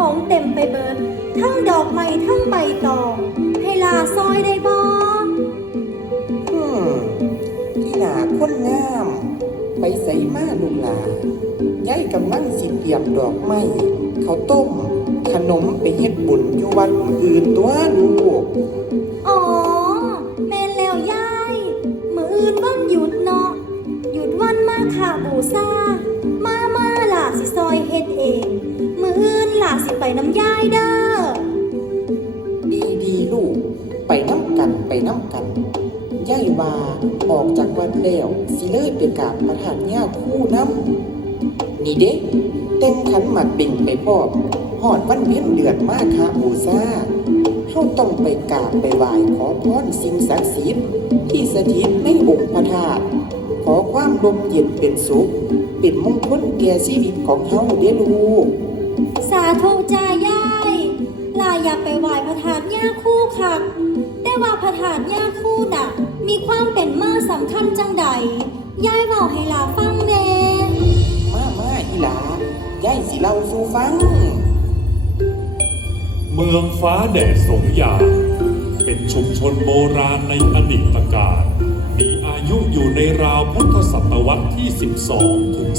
ของเต็มไปเบิด ทั้งดอกไม้ทั้งใบตอง ให้ลาซอยได้บ่อืมพี่หลาคนงาม ไปใส่มาลูกหลาย้ายกำลังสิเตรียมดอกไม้ข้าวต้ม ขนมไปเฮ็ดบุญอยู่วัดอื่นตัวลูกอ๋อ ว่าออกจากวัดแล้วสิเลยไปกราบพระธาตุย่าคู่น้ำนี่เด้เต้นขันหมักบิ่งไปพอบหอดวันเวียนเดือนมากคาบูซาเฮาต้องไปกราบไปไหว้ขอพรสิ่งศักดิ์สิทธิ์ที่สถิตในองค์พระธาตุขอความลมเย็นเป็นสุข เป็นมงคลแก่ชีวิตของเฮาเด้อลูกสาธุจ้ายายลาอยากไปไหว้พระธาตุย่าคู่ค่ะ ว่าพระธาตุย่าคู่น่ะ มีความเป็นมาสำคัญจังใดยายบอกให้ลาฟังแน่มามาอีหลาย่ายสิเล่าสู่ฟัง เมืองฟ้าแดดสงยามเป็นชุมชนโบราณในอดีตการมีอายุอยู่ในราวพุทธศตวรรษที่ 12 ถึง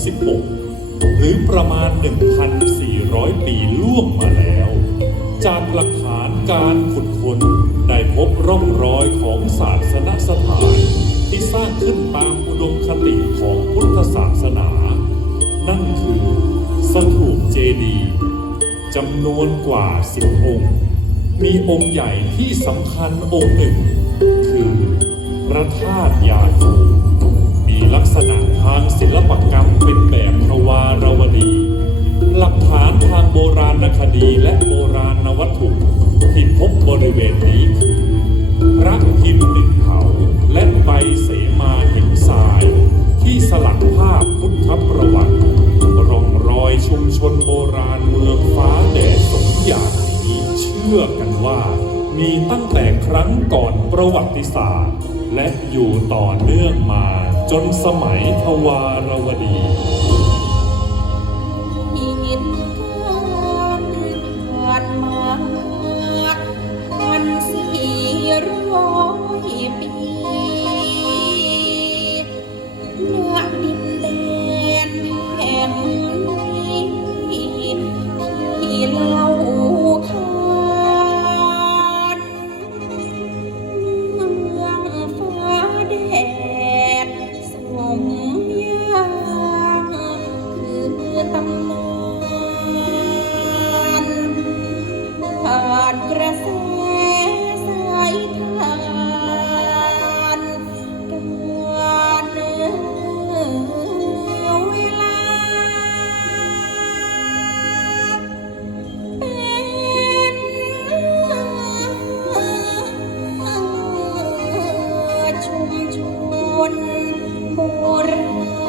16 หรือประมาณ 1,400 ปีล่วงมาแล้ว จากหลักฐานการขุดค้น ได้พบร่องรอยของศาสนสถานที่สร้างขึ้นตามอุดมคติของพุทธศาสนา นั่นคือสถูปเจดีย์จำนวนกว่าสิบองค์ มีองค์ใหญ่ที่สำคัญองค์หนึ่ง คือพระธาตุยาคูมีลักษณะทางศิลปกรรมเป็นแบบทวารวดี หลักฐานทางโบราณคดีและโบราณวัต มีตั้งแต่ครั้งก่อนประวัติศาสตร์ และอยู่ต่อเนื่องมาจนสมัยทวารวดี โ